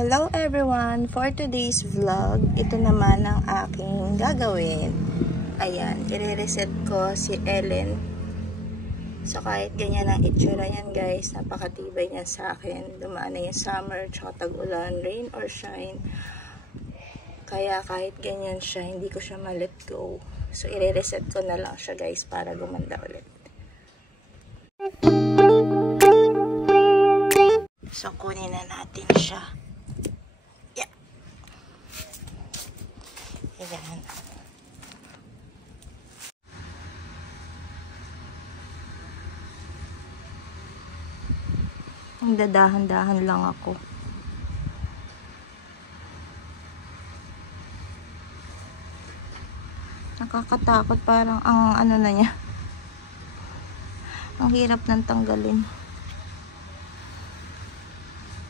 Hello everyone! For today's vlog, ito naman ang aking gagawin. Ayan, i-reset ko si Ellen. So kahit ganyan ang itsura niyan guys, napakatibay niyan sa akin. Dumaan na yung summer, tsaka tag-ulan, rain or shine. Kaya kahit ganyan siya, hindi ko siya ma-let go. So i-reset ko na lang siya guys para gumanda ulit. So kunin na natin siya. Ayan. Ang dadahan-dahan lang ako. Nakakatakot, parang ang ano na niya. Ang hirap nang tanggalin.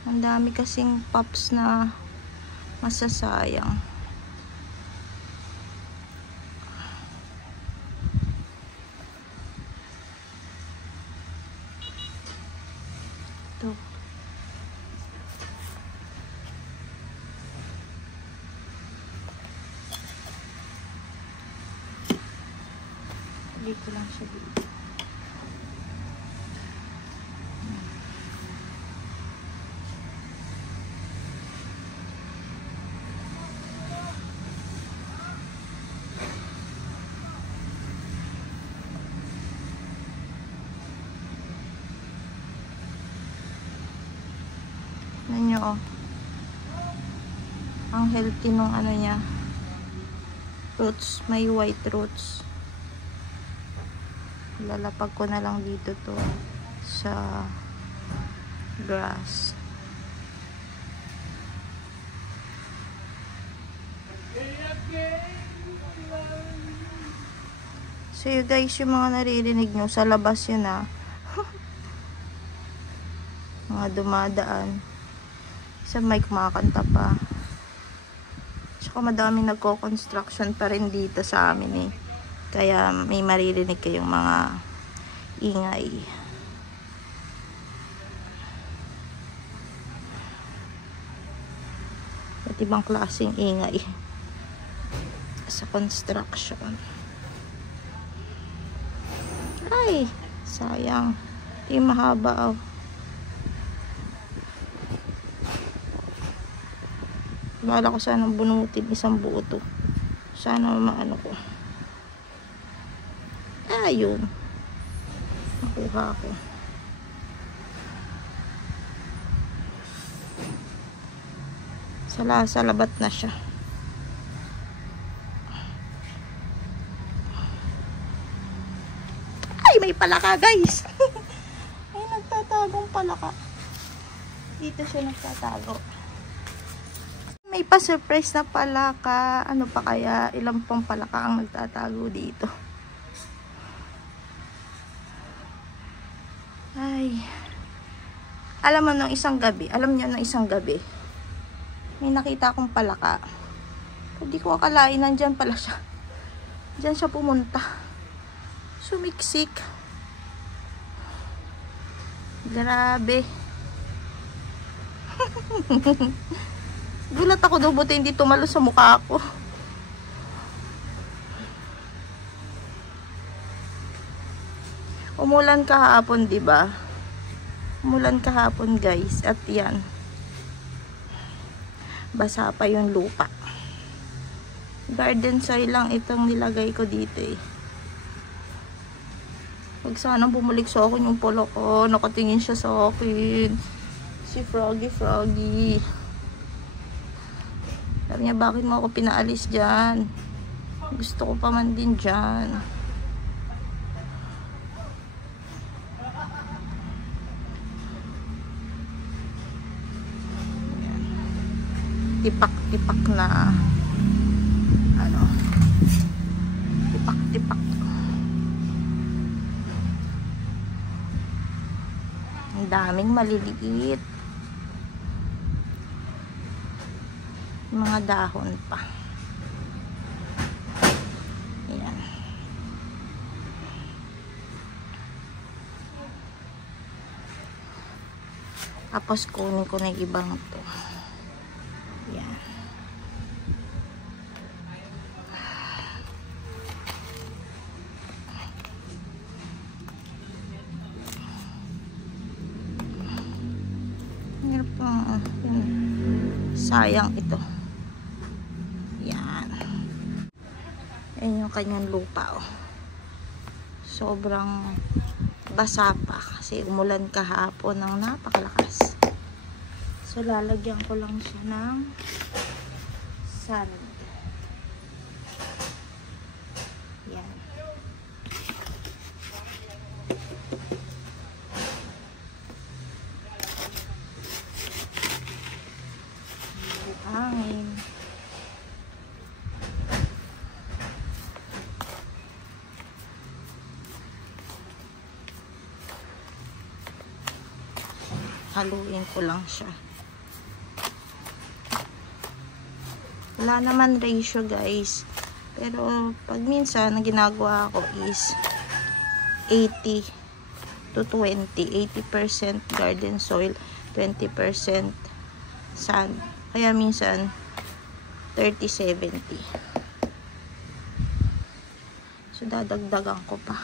Ang dami kasing pops na masasayang. Ito. Dito lang siya dito. Nyo, oh. Ang healthy nung ano niya, roots, may white roots. Lalapag ko na lang dito to sa grass. So you guys, yung mga naririnig nyo sa labas yun mga dumadaan. Sa may kumakanta pa. Tsaka madaming nagko-construction pa rin dito sa amin Kaya may maririnig kayong mga ingay. At ibang klaseng ingay sa construction. Ay, sayang. Di mahaba Bala ko sanang bunutin isang buo to. Sana maano ko. Ayun. Nakuha ko. Sa labat na siya. Ay, may palaka guys. Ay, nagtatagong palaka. Dito siya nagtatago. May pa-surprise na palaka. Ano pa kaya? Ilang pang palaka ang nagtatago dito. Ay. Alam mo nung isang gabi. Alam niyo nung isang gabi. May nakita akong palaka. Hindi ko akalain nandyan pala siya. Diyan siya pumunta. Sumiksik. Grabe. Gulat ako daw, buti hindi tumalo sa mukha ko. Umulan kahapon, 'di ba? Umulan kahapon, guys. At 'yan. Basa pa 'yung lupa. Garden soil lang itong nilagay ko dito Huwag sana bumalik sa akin yung polo ko. Nakatingin siya sa akin. Si Froggy. Sabi niya, bakit mo ako pinaalis dyan? Gusto ko pa man din dyan. Ayan. Tipak-tipak na ano. Tipak-tipak. Ang daming maliliit. Mga dahon pa. Ayan. Tapos kunin ko na yung ibang to. Sayang ito. Yan. Ayan yung kanyang lupa, oh. Sobrang basa pa kasi umulan kahapon ng napakalakas. So, lalagyan ko lang siya ng sand. Yan. Hangin. Haluin ko lang siya. Wala naman ratio, guys. Pero pag minsan ang ginagawa ko is 80 to 20. 80% garden soil, 20% sand. Kaya minsan 30-70. So dadagdagan ko pa.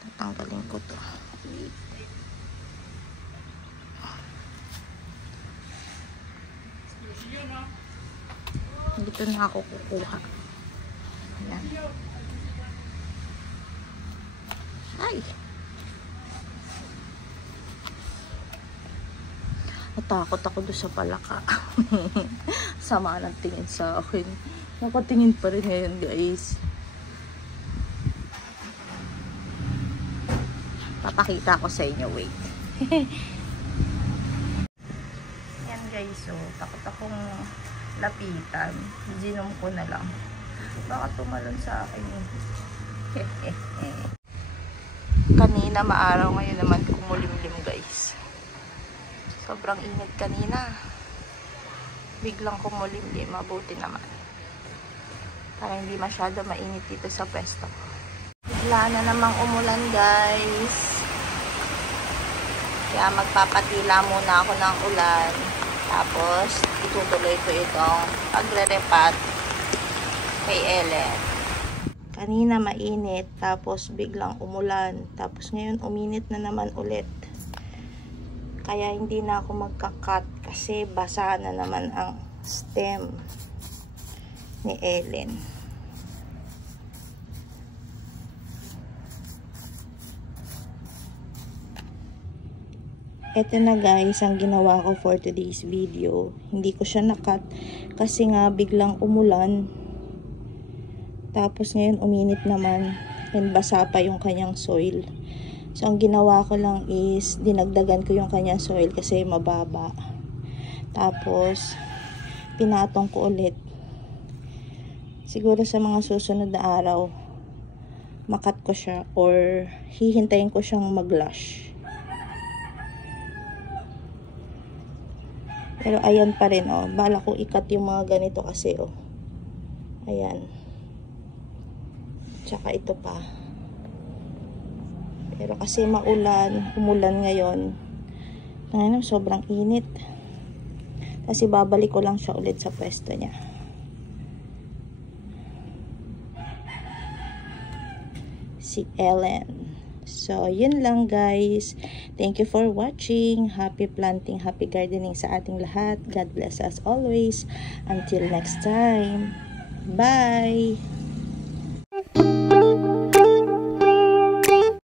Tatanggalin ko to. Dito na ako kukuha. Ayan. Ay! Natakot ako doon sa palaka. Sama ng tingin sa akin. Nakatingin pa rin ngayon, guys. Papakita ko sa inyo. Wait. Yan, guys. So, takot akong lapitan. Ginom ko na lang. Baka tumalon sa akin. Kanina maaraw, ngayon naman kumulimlim, guys. Sobrang init kanina. Biglang kumulimlim. Mabuti naman. Para hindi masyado mainit dito sa pwesto. Bigla na namang umulan, guys. Kaya magpapatila muna ako ng ulan. Tapos, itutuloy ko itong pagre-repat kay Ellen. Kanina mainit, tapos biglang umulan. Tapos ngayon uminit na naman ulit. Kaya hindi na ako magka-cut kasi basa na naman ang stem ni Ellen. Ito na, guys, ang ginawa ko for today's video. Hindi ko siya na-cut kasi nga biglang umulan. Tapos ngayon uminit naman and basa pa yung kanyang soil. So ang ginawa ko lang is dinagdagan ko yung kanyang soil kasi mababa. Tapos pinatong ko ulit. Siguro sa mga susunod na araw makat ko siya or hihintayin ko siyang mag-lush. Pero ayan pa rin, oh. Bala ko ikat yung mga ganito kasi, oh. Ayan. Tsaka ito pa. Pero kasi umulan ngayon. Ngayon, sobrang init. Kasi babalik ko lang siya ulit sa pwesto niya. Si Ellen. So, yun lang, guys. Thank you for watching. Happy planting, happy gardening sa ating lahat. God bless us always. Until next time. Bye!